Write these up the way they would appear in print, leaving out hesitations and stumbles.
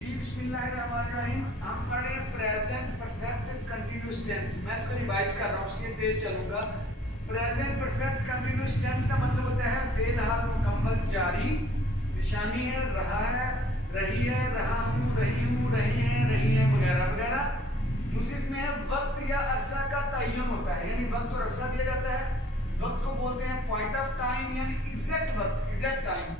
बिस्मिल्लाहिर्रहमानिर्रहीम। हम पढ़ रहे हैं प्रेजेंट परफेक्ट कंटीन्यूअस टेंस। मैं इसको रिवाइज कर रहा हूँ, इसलिए तेज चलूंगा। प्रेजेंट परफेक्ट कंटीन्यूअस टेंस का मतलब होता है फेल हाल मुकम्मल जारी। निशानी है रहा है, रही है, रहा हूँ, रही हैं वगैरह वगैरह। दूसरी इसमें है वक्त या अरसा का तयन होता है, यानी वक्त और अरसा दिया जाता है। वक्त को बोलते हैं पॉइंट ऑफ टाइम, यानी एग्जैक्ट वक्त, exact time.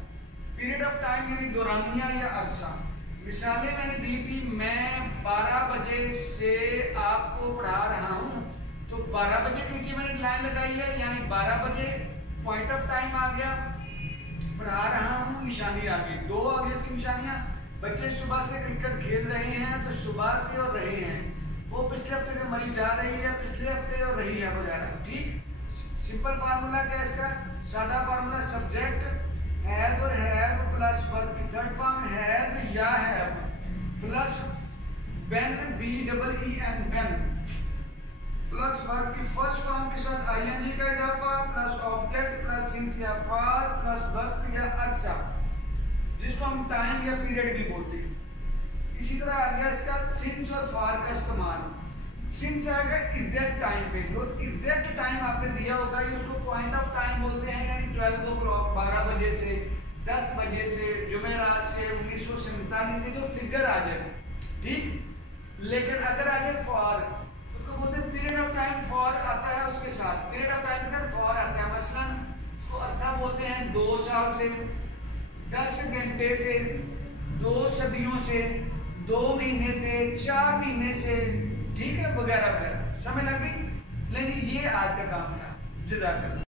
Period of time यानी दौरानिया या अरसा। मिसालें मैंने दी थी, मैं 12 बजे से आपको पढ़ा रहा हूँ, तो 12 बजे के नीचे मैंने लाइन लगाई है, यानी 12 बजे पॉइंट ऑफ टाइम आ गया, पढ़ा रहा हूँ निशानी आ गई। दो आ गई इसकी निशानियाँ। बच्चे सुबह से क्रिकेट खेल रहे हैं, तो सुबह से और रहे हैं। वो पिछले हफ्ते से मरी जा रही है, पिछले हफ्ते और रही है वगैरह। ठीक, सिंपल फार्मूला क्या है इसका? सादा फार्मूला सब्जेक्ट हैज और हैव प्लस वर्ब की थर्ड फॉर्म हैज या have plus been B double E N been plus verb की फर्स्ट फॉर्म के साथ आईएनजी का इजाफा प्लस ऑब्जेक्ट प्लस सिंस या फॉर प्लस वक्त या अरसा, जिसको हम टाइम या पीरियड भी बोलते हैं। इसी तरह आ गया इसका सिंस और फॉर का इस्तेमाल। सिंस आएगा एग्जैक्ट टाइम पे, जो एग्जैक्ट टाइम आपने दिया होगा ये उसको पॉइंट ऑफ टाइम बोलते हैं, यानी 12 o'clock 12 बजे से 10 बजे से जुमेरात से 1947 से जो फिगर आ जाए। ठीक, लेकिन अगर आ जाए फॉर, उसको बोलते हैं पीरियड ऑफ टाइम। फॉर आता है उसके साथ, पीरियड ऑफ टाइम के साथ फॉर आता है। मसलन उसको अरसा बोलते हैं 2 साल से, 10 घंटे से, 2 सदियों से, 2 महीने से, 4 महीने से, ठीक है, वगैरह वगैरह। समझ लग गई? लेकिन ये आज का काम था। जज़ाकल्लाह।